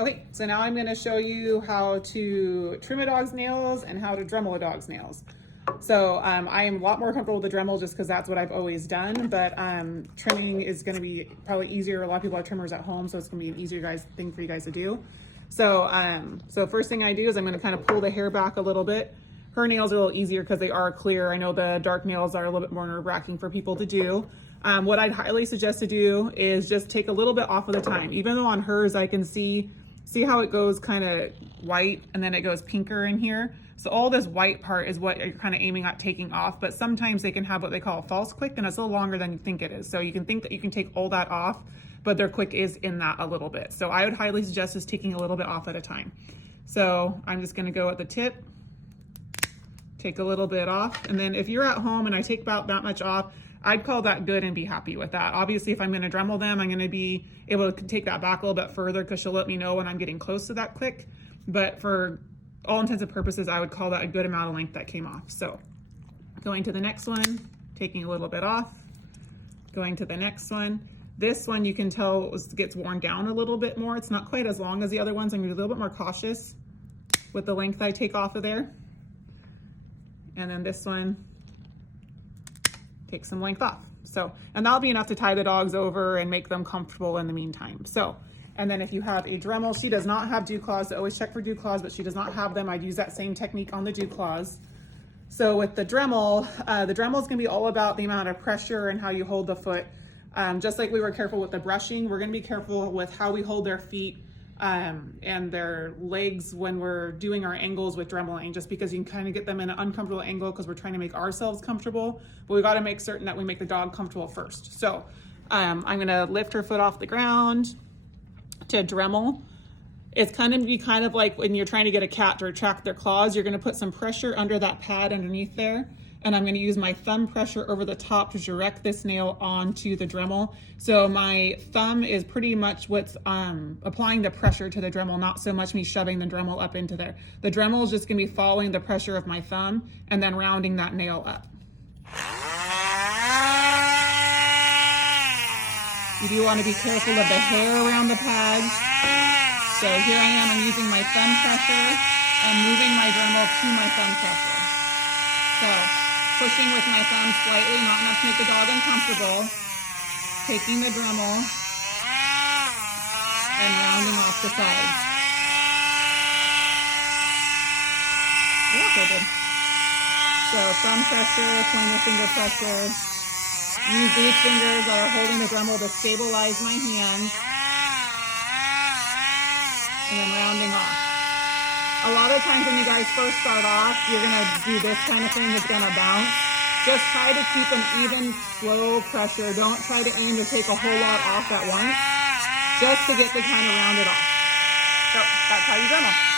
Okay, so now I'm gonna show you how to trim a dog's nails and how to Dremel a dog's nails. So I am a lot more comfortable with the Dremel just because that's what I've always done, but trimming is gonna be probably easier. A lot of people have trimmers at home, so it's gonna be an easier thing for you guys to do. So, so first thing I do is I'm gonna kind of pull the hair back a little bit. Her nails are a little easier because they are clear. I know the dark nails are a little bit more nerve-wracking for people to do. What I'd highly suggest to do is just take a little bit off of the time. Even though on hers I can see how it goes kind of white and then it goes pinker in here. So all this white part is what you're kind of aiming at taking off, but sometimes they can have what they call a false quick, and it's a little longer than you think it is. So you can think that you can take all that off, but their quick is in that a little bit. So I would highly suggest just taking a little bit off at a time. So I'm just gonna go at the tip, take a little bit off, and then if you're at home and I take about that much off, I'd call that good and be happy with that. Obviously, if I'm gonna Dremel them, I'm gonna be able to take that back a little bit further because she'll let me know when I'm getting close to that quick. But for all intents and purposes, I would call that a good amount of length that came off. So going to the next one, taking a little bit off, going to the next one. This one you can tell gets worn down a little bit more. It's not quite as long as the other ones. I'm gonna be a little bit more cautious with the length I take off of there. And then this one, take some length off. So, and that'll be enough to tie the dogs over and make them comfortable in the meantime. So, and then if you have a Dremel, she does not have dew claws, so always check for dew claws, but she does not have them. I'd use that same technique on the dew claws. So with the Dremel is gonna be all about the amount of pressure and how you hold the foot. Just like we were careful with the brushing, we're gonna be careful with how we hold their feet and their legs when we're doing our angles with Dremeling, just because you can kind of get them in an uncomfortable angle because we're trying to make ourselves comfortable, but we got to make certain that we make the dog comfortable first. So I'm gonna lift her foot off the ground to Dremel. It's kind of like when you're trying to get a cat to retract their claws, you're gonna put some pressure under that pad underneath there. And I'm gonna use my thumb pressure over the top to direct this nail onto the Dremel. So my thumb is pretty much what's applying the pressure to the Dremel, not so much me shoving the Dremel up into there. The Dremel is just gonna be following the pressure of my thumb and then rounding that nail up. You do wanna be careful of the hair around the pad. So here I am, I'm using my thumb pressure and moving my Dremel to my thumb pressure. So, pushing with my thumb slightly, not enough to make the dog uncomfortable. Taking the Dremel and rounding off the sides. Yeah, good. So thumb pressure, pointer finger pressure. Use these fingers that are holding the Dremel to stabilize my hand. And then rounding off. A lot of times when you guys first start off, you're gonna do this kind of thing, it's gonna bounce. Just try to keep an even, slow pressure. Don't try to aim to take a whole lot off at once, just to get the kind of round it off. So that's how you Dremel.